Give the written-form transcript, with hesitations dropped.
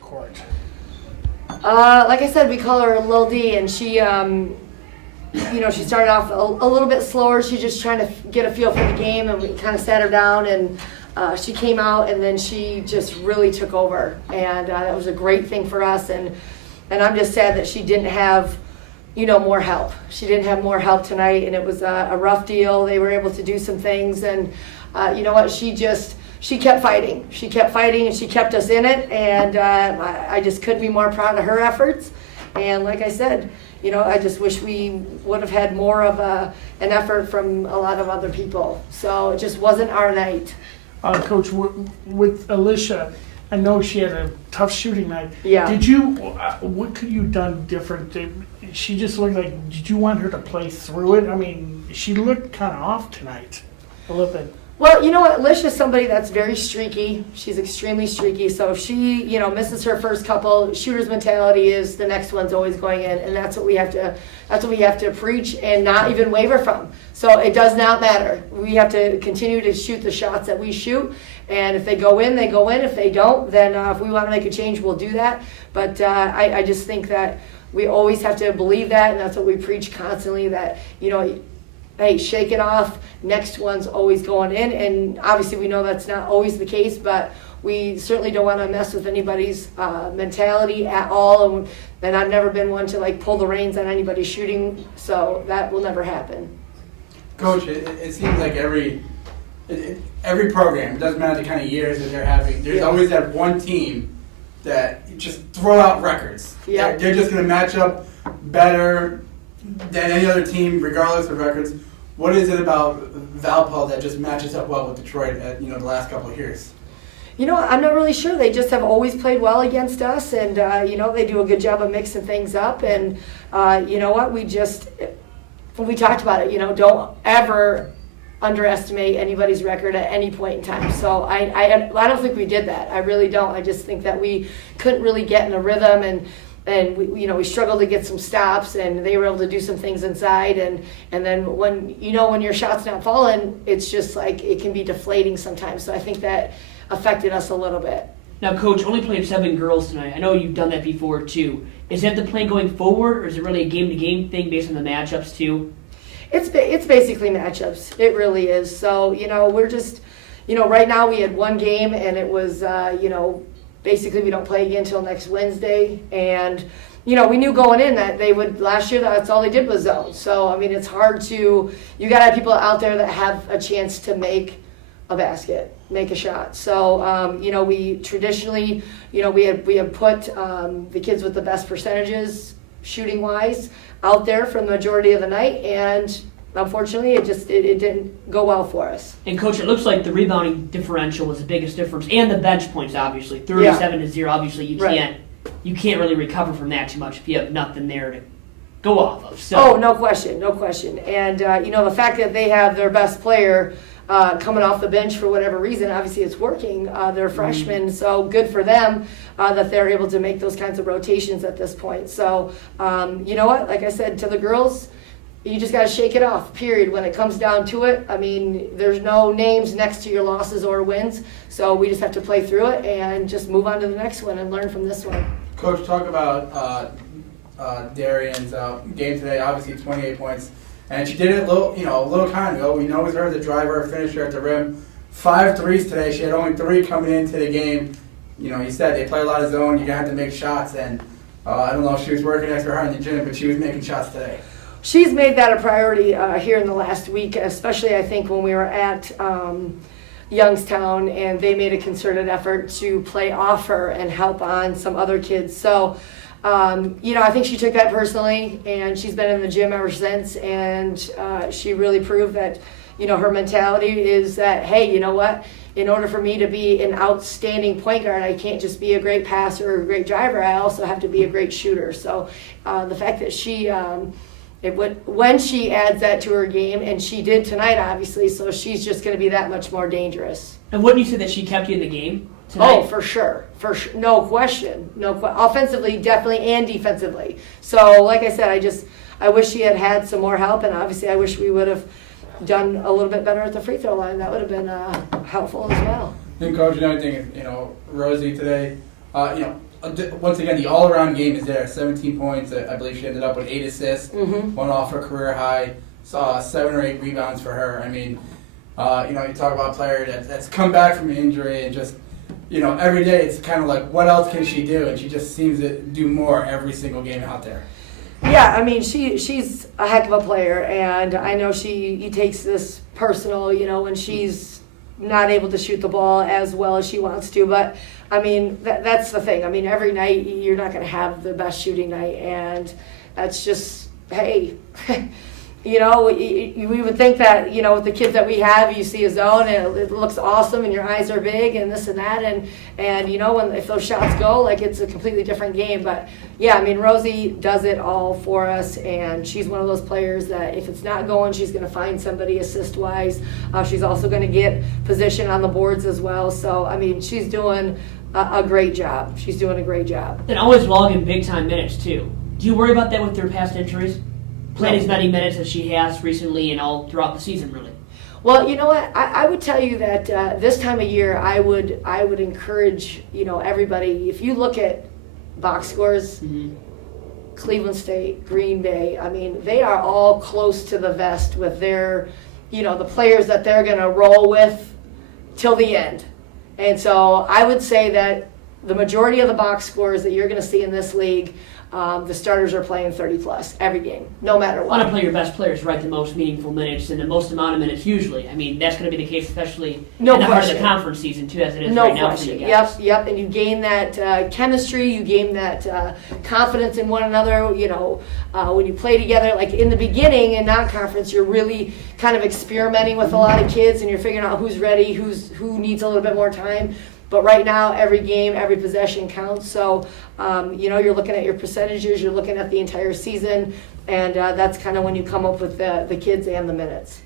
court? Like I said, we call her Lil D, and she, she started off a little bit slower. She's just trying to get a feel for the game, and we kind of sat her down, and she came out, and then she just really took over, and that was a great thing for us. And I'm just sad that she didn't have, more help. She didn't have more help tonight, and it was a rough deal. They were able to do some things, and you know what? She kept fighting. She kept fighting, and she kept us in it, and I just couldn't be more proud of her efforts. And like I said, I just wish we would have had more of an effort from a lot of other people. So it just wasn't our night. Coach, with Alicia, I know she had a tough shooting night. Yeah. What could you have done different? She just looked like, did you want her to play through it? I mean, she looked kind of off tonight, a little bit. Well, you know what? Alicia's somebody that's very streaky. She's extremely streaky. So if she, misses her first couple, shooter's mentality is the next one's always going in, and that's what we have to preach and not even waver from. So it does not matter. We have to continue to shoot the shots that we shoot, and if they go in, they go in. If they don't, then if we want to make a change, we'll do that. But I just think that we always have to believe that, and that's what we preach constantly. That hey, shake it off. Next one's always going in. And obviously we know that's not always the case, but we certainly don't want to mess with anybody's mentality at all. And I've never been one to pull the reins on anybody shooting, so that will never happen. Coach, it seems like every program, it doesn't matter the kind of years that they're having, there's always that one team that just throw out records. Yeah. They're just going to match up better than any other team, regardless of records. What is it about Valpo that just matches up well with Detroit at the last couple of years? I'm not really sure. They just have always played well against us, and they do a good job of mixing things up. And you know what? We talked about it. Don't ever underestimate anybody's record at any point in time. So I don't think we did that. I really don't. I just think that we couldn't really get in a rhythm, and we struggled to get some stops, and they were able to do some things inside, and then when your shot's not falling, it's just it can be deflating sometimes. So I think that affected us a little bit. Now, Coach, only played 7 girls tonight. I know you've done that before too. Is that the plan going forward, or is it really a game-to-game thing based on the matchups too? It's basically matchups. It really is. So we're just right now we had one game, and it was basically we don't play again until next Wednesday. And, we knew going in that they would, last year, that's all they did was zone. So, I mean, it's hard you got to have people out there that have a chance to make a basket, make a shot. So, we traditionally, we have put the kids with the best percentages shooting-wise out there for the majority of the night. And unfortunately, it didn't go well for us. And Coach, it looks like the rebounding differential was the biggest difference, and the bench points, obviously 37-0. Obviously, you can't really recover from that too much if you have nothing there to go off of. So. Oh, no question. And the fact that they have their best player coming off the bench for whatever reason, obviously it's working. They're freshmen, so good for them that they're able to make those kinds of rotations at this point. So you know what? Like I said to the girls, you just got to shake it off, period. When it comes down to it, I mean, there's no names next to your losses or wins, so we just have to play through it and just move on to the next one and learn from this one. Coach, talk about Darian's game today. Obviously, 28 points, and she did it a little time ago. We know it was her, the driver, finisher at the rim. 5 threes today. She had only 3 coming into the game. You said they play a lot of zone. You're gonna have to make shots, and I don't know if she was working extra hard in the gym, but she was making shots today. She's made that a priority here in the last week, especially I think when we were at Youngstown, and they made a concerted effort to play off her and help on some other kids. So, I think she took that personally, and she's been in the gym ever since, and she really proved that, her mentality is that, hey, you know what? In order for me to be an outstanding point guard, I can't just be a great passer or a great driver. I also have to be a great shooter. So the fact that she... when she adds that to her game, and she did tonight, obviously, so she's just going to be that much more dangerous. And wouldn't you say that she kept you in the game tonight? Oh, for sure. No question. Offensively, definitely, and defensively. So, like I said, I wish she had some more help, and obviously I wish we would have done a little bit better at the free throw line. That would have been helpful as well. And Coach, another thing, Rosie today, once again, the all-around game is there. 17 points. I believe she ended up with 8 assists, Mm-hmm. one off her career high. Saw 7 or 8 rebounds for her. I mean, you talk about a player that's come back from an injury and just, every day it's kind of like, what else can she do? And she just seems to do more every single game out there. Yeah, I mean, she's a heck of a player, and I know she takes this personal, when she's not able to shoot the ball as well as she wants to. But, I mean, that's the thing. I mean, every night you're not going to have the best shooting night, and that's just, hey, we would think that, with the kids that we have, you see a zone and it looks awesome and your eyes are big and this and that. And if those shots go, like, it's a completely different game. But, yeah, I mean, Rosie does it all for us, and she's one of those players that if it's not going, she's going to find somebody assist-wise. She's also going to get position on the boards as well. So, I mean, she's doing a great job. She's doing a great job. And always logging big-time minutes, too. Do you worry about that with their past injuries? Playing as many minutes as she has recently and all throughout the season, really. Well, you know what? I would tell you that this time of year, I would encourage everybody. If you look at box scores, Cleveland State, Green Bay, I mean, they are all close to the vest with their, the players that they're going to roll with till the end. And so I would say that the majority of the box scores that you're going to see in this league, the starters are playing 30-plus every game, no matter what. Want to play your best players, right? The most meaningful minutes and the most amount of minutes usually. I mean, that's going to be the case, especially in the heart of the conference season, too, as it is right now for you guys. Yep. And you gain that chemistry, you gain that confidence in one another. When you play together, like in the beginning in non-conference, you're really kind of experimenting with a lot of kids, and you're figuring out who's ready, who needs a little bit more time. But right now, every game, every possession counts. So, you're looking at your percentages, you're looking at the entire season, and that's kind of when you come up with the kids and the minutes.